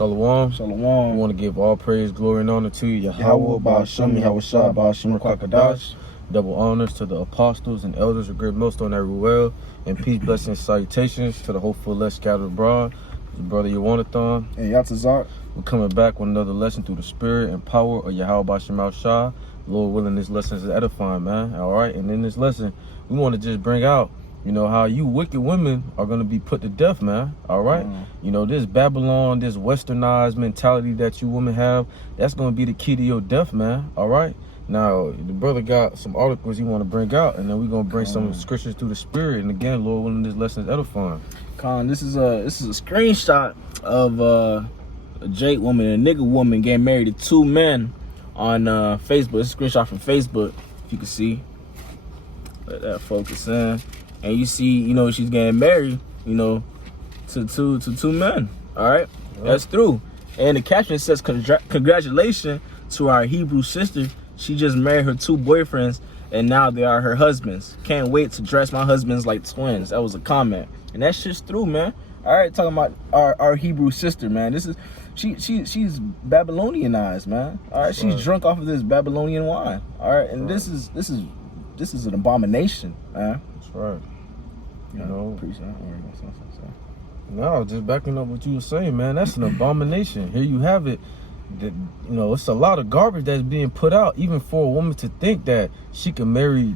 Shalom. Shalom. We want to give all praise, glory, and honor to you, Yahweh, Ba'ashem, Yahweh Shah, Ba'ashem, Kwakadash. Double honors to the apostles and elders of Great Millstone at Ruel, and peace, blessings, salutations to the hopeful less scattered abroad. Brother Yawanathan. And Yatazar. We're coming back with another lesson through the spirit and power of Yahweh Ba'ashem Shah. Lord willing, this lesson is edifying, man. All right, and in this lesson, we want to just bring out, you know, how you wicked women are going to be put to death, man. All right. You know, this Babylon, this westernized mentality that you women have, that's going to be the key to your death, man. All right. Now, the brother got some articles he want to bring out, and then we're going to bring some scriptures through the spirit. And again, Lord willing, this lesson is edifying. This is a screenshot of a Jake woman and a nigga woman getting married to two men on Facebook. It's a screenshot from Facebook, if you can see. Let that focus in. And you see, you know, she's getting married, you know, to two men. All right, that's through. And the caption says, "Congratulations to our Hebrew sister. She just married her two boyfriends, and now they are her husbands. Can't wait to dress my husbands like twins." That was a comment, and that shit's through, man. All right, talking about our Hebrew sister, man. This is she's Babylonianized, man. All right, she's drunk off of this Babylonian wine. All right, and this is an abomination, man. That's right. You know, appreciate it. No, just backing up what you were saying, man. That's an abomination. Here you have it. That, you know, it's a lot of garbage that's being put out, even for a woman to think that she can marry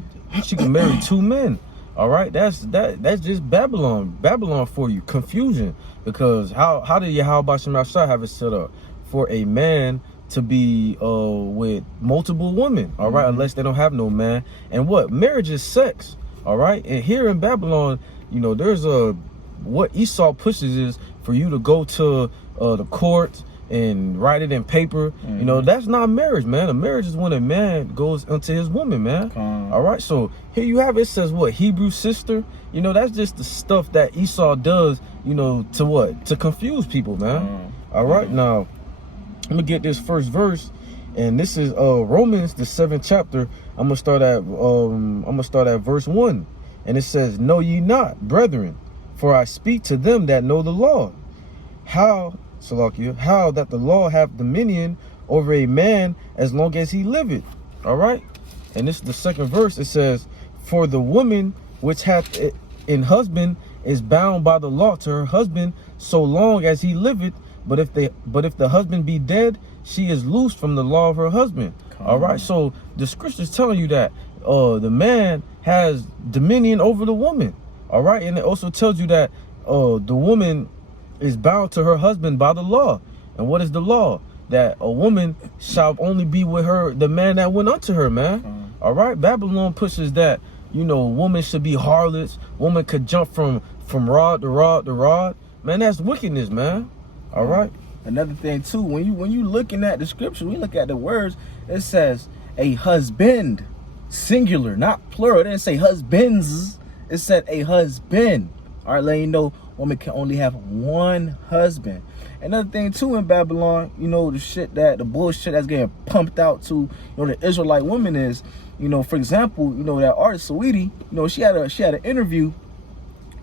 two men. All right, that's just Babylon for you, confusion. Because how did Yahweh Ba'ashem Shah have it set up for a man to be with multiple women? All right, unless they don't have no man. And what marriage is sex. All right, and here in Babylon, you know, there's what Esau pushes is for you to go to the court and write it in paper. You know, that's not marriage, man. A marriage is when a man goes unto his woman, man. All right, so here you have it. Says what? Hebrew sister. You know, that's just the stuff that Esau does, you know, to what? To confuse people, man. All right, now I'm gonna get this first verse, and this is Romans, the 7th chapter. I'm gonna start at verse 1, and it says, "Know ye not, brethren, for I speak to them that know the law, how that the law have dominion over a man as long as he liveth." All right, and this is the second verse. It says, "For the woman which hath an husband is bound by the law to her husband so long as he liveth. But if the husband be dead, she is loosed from the law of her husband." All right, so the scripture's telling you that the man has dominion over the woman. All right, and it also tells you that the woman is bound to her husband by the law. And what is the law? That a woman shall only be with the man that went unto her, man. All right, Babylon pushes that, you know, woman should be harlots. Woman could jump from rod to rod to rod. Man, that's wickedness, man. All right. Another thing too, when you looking at the scripture, we look at the words. It says a husband, singular, not plural. It didn't say husbands. It said a husband. All right, letting you know woman can only have one husband. Another thing too in Babylon, you know, the bullshit that's getting pumped out to, you know, the Israelite woman is, you know, for example, you know, that artist Saweetie, you know, she had an interview,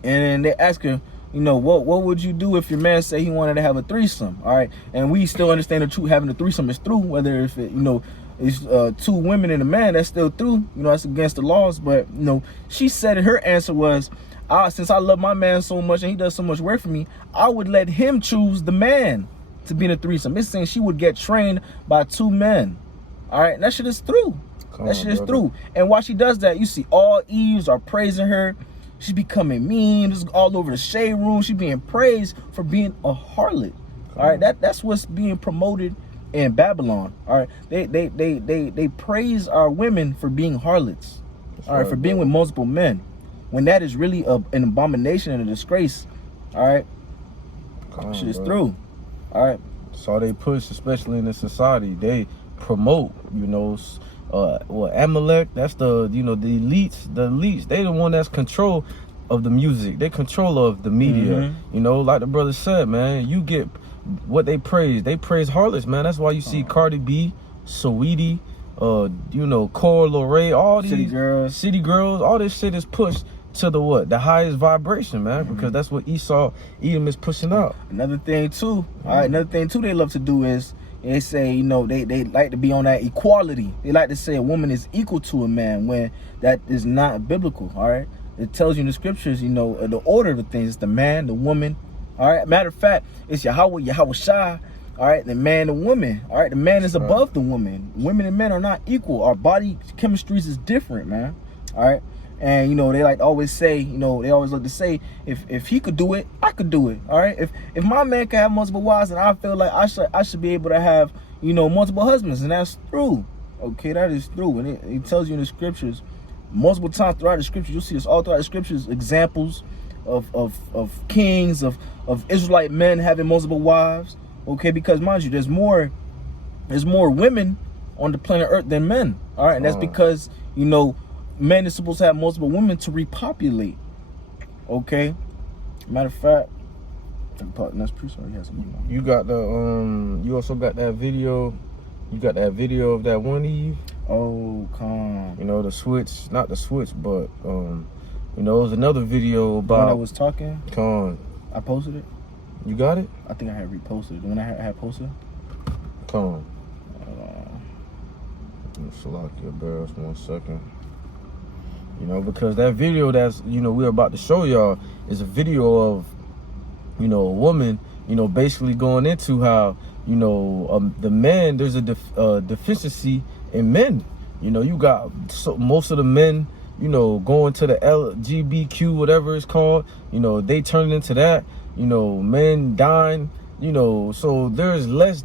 and they asked her, you know, what would you do if your man said he wanted to have a threesome? All right, and we still understand the truth. Having a threesome is through, whether if it, you know, it's two women and a man, that's still through. You know, that's against the laws. But you know, she said her answer was, since I love my man so much and he does so much work for me, I would let him choose the man to be in a threesome. It's saying she would get trained by two men. All right, and that shit is through. That shit is through. And while she does that, you see all Eves are praising her. She's becoming memes all over the shade room. She's being praised for being a harlot. All right, that's what's being promoted in Babylon. All right, they praise our women for being harlots. All right, for being with multiple men, when that is really an abomination and a disgrace. All right, shit is through. All right, so they push, especially in this society, they promote, you know, Amalek, that's the, you know, the elites, they the one that's control of the music, they control of the media. You know, like the brother said, man, you get what they praise harlots, man. That's why you see Cardi B, Saweetie, you know, Cora Lorraine, all these City Girls, all this shit is pushed to the what? The highest vibration, man, because that's what Edom is pushing out. Another thing too, all right, another thing too they love to do is they say, you know, they like to be on that equality. They like to say a woman is equal to a man when that is not biblical, all right? It tells you in the scriptures, you know, the order of the things. It's the man, the woman, all right? Matter of fact, it's Yahweh Shai, all right? The man, the woman, all right? The man is above the woman. Women and men are not equal. Our body chemistries is different, man, all right? And, you know, they like to always say, you know, they always like to say, if he could do it, I could do it, all right? If my man can have multiple wives, and I feel like I should be able to have, you know, multiple husbands, and that's true, okay? That is true. And it tells you in the scriptures, multiple times throughout the scriptures, you'll see this all throughout the scriptures, examples of kings, of Israelite men having multiple wives, okay? Because, mind you, there's more women on the planet Earth than men, all right? And that's because, you know, men is supposed to have multiple women to repopulate. Okay. Matter of fact, that's pretty sorry. You got the you also got that video. You got that video of that one Eve. Oh, calm. You know, the switch, not the switch, but you know, it was another video about when I was talking. Con. I posted it. You got it? I think I had reposted it. When I had posted. Con. Salakia, bear us 1 second. You know, because that video that's, you know, we're about to show y'all is a video of, you know, a woman, you know, basically going into how, you know, the men, there's a deficiency in men. You know, you got most of the men, you know, going to the LGBTQ, whatever it's called, you know, they turn into that, you know, men dying, you know, so there's less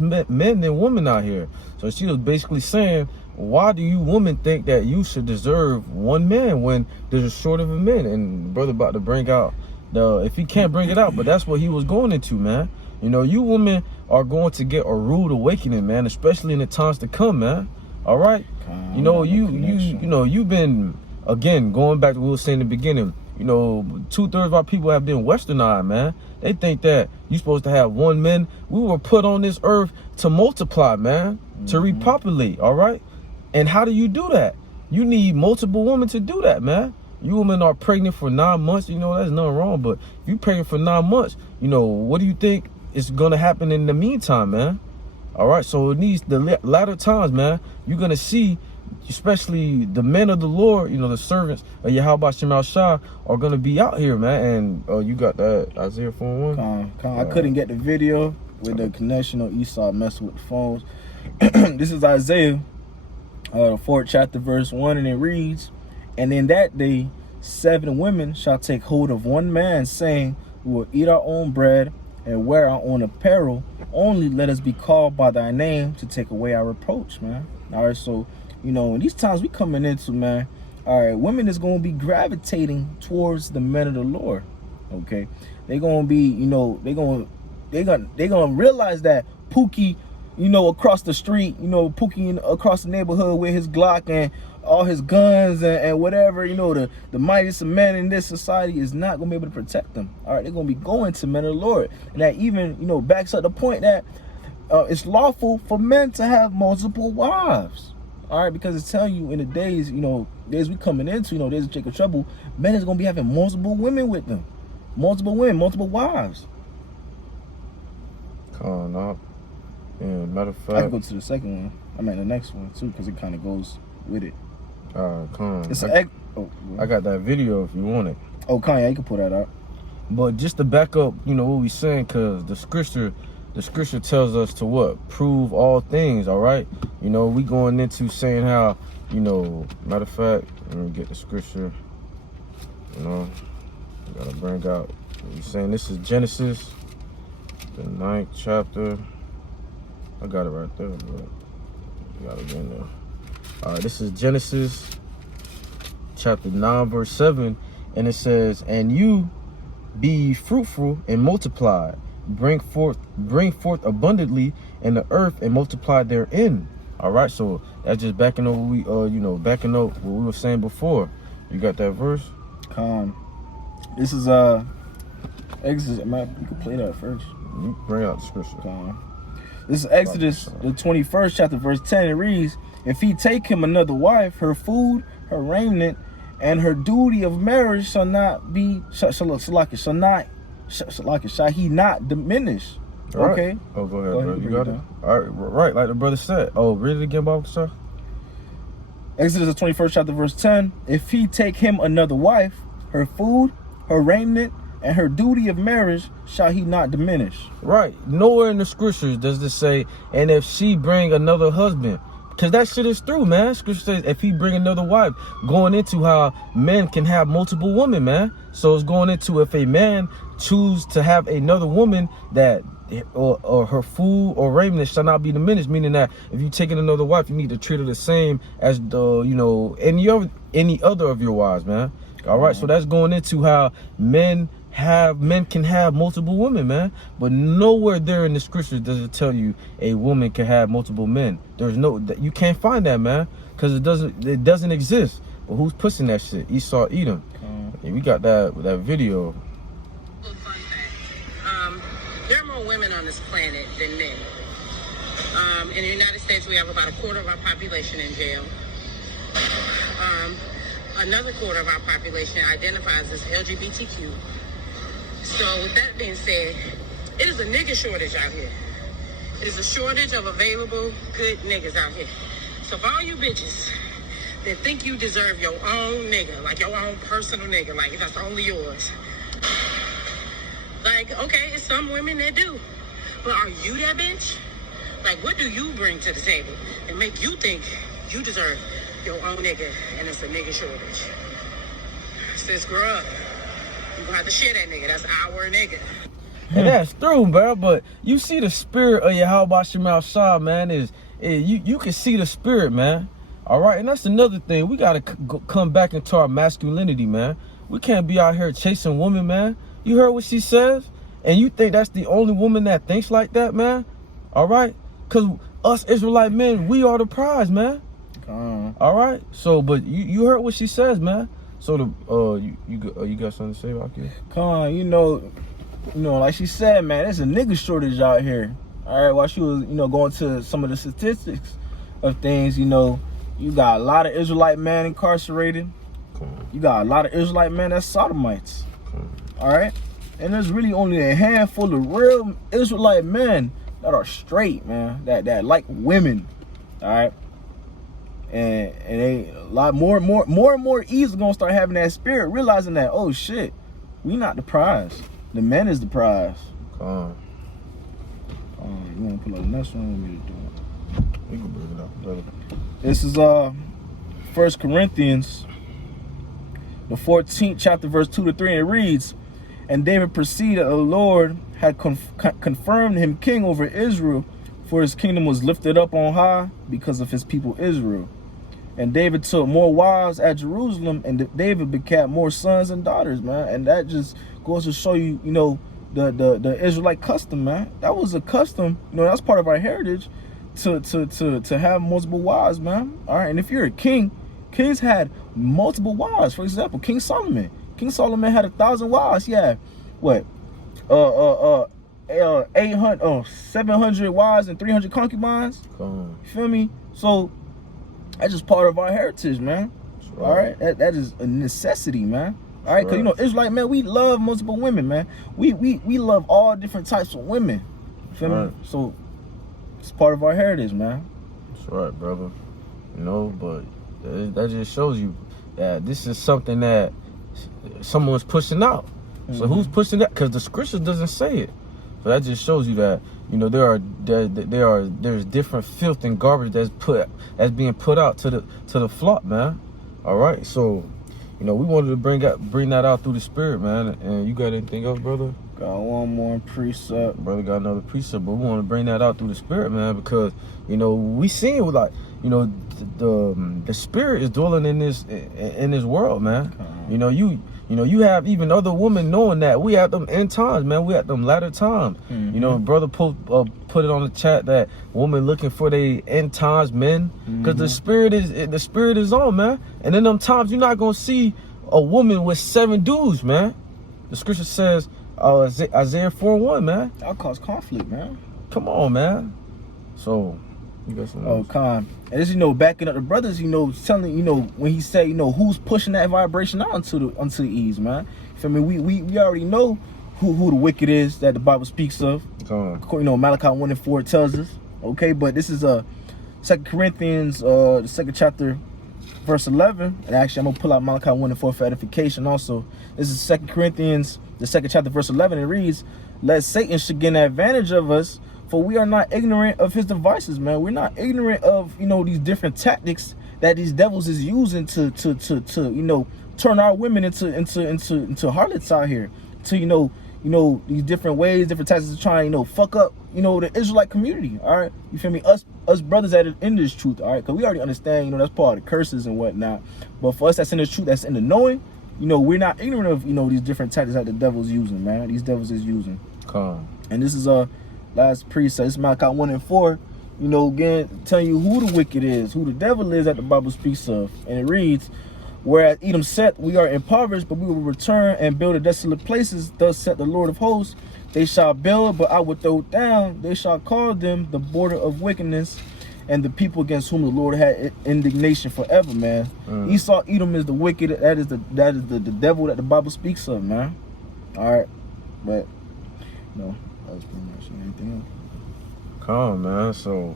men than women out here. So she was basically saying, why do you women think that you should deserve one man when there's a short of a men? And brother about to bring out if he can't bring it out, but that's what he was going into, man. You know, you women are going to get a rude awakening, man, especially in the times to come, man. All right? You know, you know, you've been, again, going back to what we were saying in the beginning, you know, 2/3 of our people have been westernized, man. They think that you're supposed to have one man. We were put on this earth to multiply, man, to repopulate, all right? And how do you do that? You need multiple women to do that, man. You women are pregnant for 9 months. You know, there's nothing wrong. But if you're pregnant for 9 months, you know, what do you think is going to happen in the meantime, man? All right. So it needs the latter times, man. You're going to see, especially the men of the Lord, you know, the servants of Yahweh Shema Shah are going to be out here, man. And you got that Isaiah 4:1? I couldn't get the video with the connection on Esau messing with the phones. This is Isaiah. The 4th chapter, verse 1, and it reads, "And in that day 7 women shall take hold of one man, saying, we will eat our own bread and wear our own apparel. Only let us be called by thy name to take away our reproach," man. All right, so, you know, in these times we coming into, man, all right, women is going to be gravitating towards the men of the Lord, okay? They're going to be, you know, they're going to realize that Pookie, you know, across the street, you know, Pookie across the neighborhood with his Glock and all his guns and whatever, you know, the mightiest of men in this society is not going to be able to protect them. All right, they're going to be going to men of the Lord. And that even, you know, backs up the point that it's lawful for men to have multiple wives. All right, because it's telling you in the days, you know, days we coming into, you know, days of Jacob trouble, men is going to be having multiple women with them. Multiple women, multiple wives. Come on, yeah, matter of fact, I can go to the second one. I mean the next one too, because it kind of goes with it. come on. It's I got that video if you want it. Oh, Kanye, you can pull that out. But just to back up, you know, what we saying, because the scripture tells us to what? Prove all things, all right? You know, we going into saying how, you know, matter of fact, let me get the scripture, you know, gotta bring out, we saying this is Genesis, the 9th chapter. I got it right there, but you gotta get in there. All right, this is Genesis chapter 9, verse 7, and it says, "And you be fruitful and multiply, bring forth abundantly in the earth and multiply therein." All right, so that's just backing up what we, you know, backing up what we were saying before. You got that verse? This is Exodus. You can play that first. You bring out the scripture. This is Exodus, the 21st chapter, verse 10. It reads, "If he take him another wife, her food, her raiment, and her duty of marriage shall not be shall he not diminish. Right. Okay. Oh, go ahead, Go ahead, brother. You break got it it? down. All right, right, like the brother said. Oh, read it again, Bible, sir? Exodus the 21st chapter verse 10. If he take him another wife, her food, her raiment, and her duty of marriage shall he not diminish. Right. Nowhere in the scriptures does this say, and if she bring another husband. Because that shit is through, man. Scripture says if he bring another wife, going into how men can have multiple women, man. So it's going into if a man choose to have another woman that or her food or raiment shall not be diminished, meaning that if you taking another wife, you need to treat her the same as the any other of your wives, man. All right, so that's going into how men can have multiple women, man. But nowhere there in the scriptures does it tell you a woman can have multiple men. There's you can't find that, man, because it doesn't exist. But who's pushing that shit? Esau, Edom. And we got that video. Fun fact. There are more women on this planet than men. In the United States, we have about a quarter of our population in jail. Another quarter of our population identifies as LGBTQ. So with that being said, it is a nigga shortage out here. It is a shortage of available good niggas out here. So for all you bitches that think you deserve your own nigga, like your own personal nigga, like that's only yours. Like, okay, it's some women that do. But are you that bitch? Like, what do you bring to the table and make you think you deserve your own nigga and it's a nigga shortage? Sis, grow up. You gonna have to share that nigga. That's our nigga. And that's true, bro. But you see the spirit of Yahweh Shemal Shah, man. You can see the spirit, man. All right, and that's another thing. We gotta come back into our masculinity, man. We can't be out here chasing women, man. You heard what she says, and you think that's the only woman that thinks like that, man? All right, cause us Israelite men, we are the prize, man. All right. So, but you heard what she says, man. So the you got something to say about it? Come on, you know, like she said, man, there's a nigga shortage out here. All right, while she was, going to some of the statistics of things, you got a lot of Israelite men incarcerated. You got a lot of Israelite men that's sodomites. All right, and there's really only a handful of real Israelite men that are straight, man, that like women. All right. And they a lot more and more easily gonna start having that spirit, realizing that, oh shit, we not the prize. The men is the prize. You wanna pull up the next one? Want me to do it? We can bring it up, brother. This is 1 Corinthians, the 14th chapter, verse 2-3, and it reads, and David perceived that the Lord had confirmed him king over Israel, for his kingdom was lifted up on high because of his people Israel. And David took more wives at Jerusalem, and David begat more sons and daughters, man. And that just goes to show you, the Israelite custom, man. That was a custom, that's part of our heritage to have multiple wives, man. All right, and if you're a king, kings had multiple wives. For example, King Solomon. King Solomon had 1,000 wives. He had what? 700 wives and 300 concubines. You feel me? So that's just part of our heritage, man. Right. All right, that is a necessity, man. All right, because Israelite, man, we love multiple women, man. We love all different types of women. You feel me? So it's part of our heritage, man. That's right, brother. But that just shows you that this is something that someone's pushing out. So who's pushing that? Because the scripture doesn't say it. So that just shows you that there's different filth and garbage that's being put out to the flock, man. All right, so we wanted to bring that out through the spirit, man. And you got anything else, brother? Got one more precept. Brother got another precept, but we want to bring that out through the spirit, man, because we seen with the spirit is dwelling in this world, man. You have even other women knowing that we at them end times, man. We at them latter times. Brother put it on the chat that woman looking for the end times men, because the spirit is on, man. And in them times, you're not gonna see a woman with 7 dudes, man. The scripture says, Isaiah 4:1, man. That'll cause conflict, man. Come on, man. So You got some Oh, Khan. And this, backing up the brothers, telling, when he say, who's pushing that vibration out onto the ease, man. You feel me? We already know who the wicked is that the Bible speaks of. Come Malachi 1:4 tells us. Okay, but this is 2 Corinthians, the 2nd chapter, verse 11. And actually, I'm gonna pull out Malachi 1:4 for edification. Also, this is 2 Corinthians, the 2nd chapter, verse 11. It reads, "Lest Satan should gain advantage of us, for we are not ignorant of his devices, man." We're not ignorant of these different tactics that these devils is using to turn our women into harlots out here. To these different ways, different tactics to try and fuck up the Israelite community. All right, you feel me? Us brothers that are in this truth. All right, because we already understand that's part of the curses and whatnot. But for us that's in the truth, that's in the knowing, we're not ignorant of these different tactics that the devil's using, man. These devils is using. on. And this is last precept. This is Malachi 1:4. Again, telling you who the wicked is, who the devil is that the Bible speaks of. And it reads, "Whereas Edom said, we are impoverished, but we will return and build the desolate places. Thus said the Lord of hosts, they shall build, but I will throw down. They shall call them the border of wickedness, and the people against whom the Lord had indignation forever," man. Esau, Edom is the wicked. That is the devil that the Bible speaks of, man. All right, but that was pretty much anything else. Come, man. So,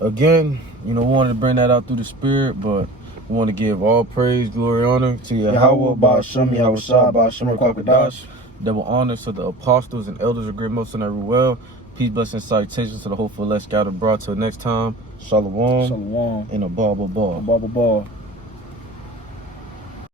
again, we wanted to bring that out through the spirit, but we want to give all praise, glory, honor to Yahweh, Ba'ashem, Yahweh Shah, Ba'ashem, Kwakadash. Double honors to the apostles and elders of Great Most and Everywhere. Peace, blessings, salutations to the hopeful, let's gather abroad till next time. Shalom. Shalom. And a ball. Ball.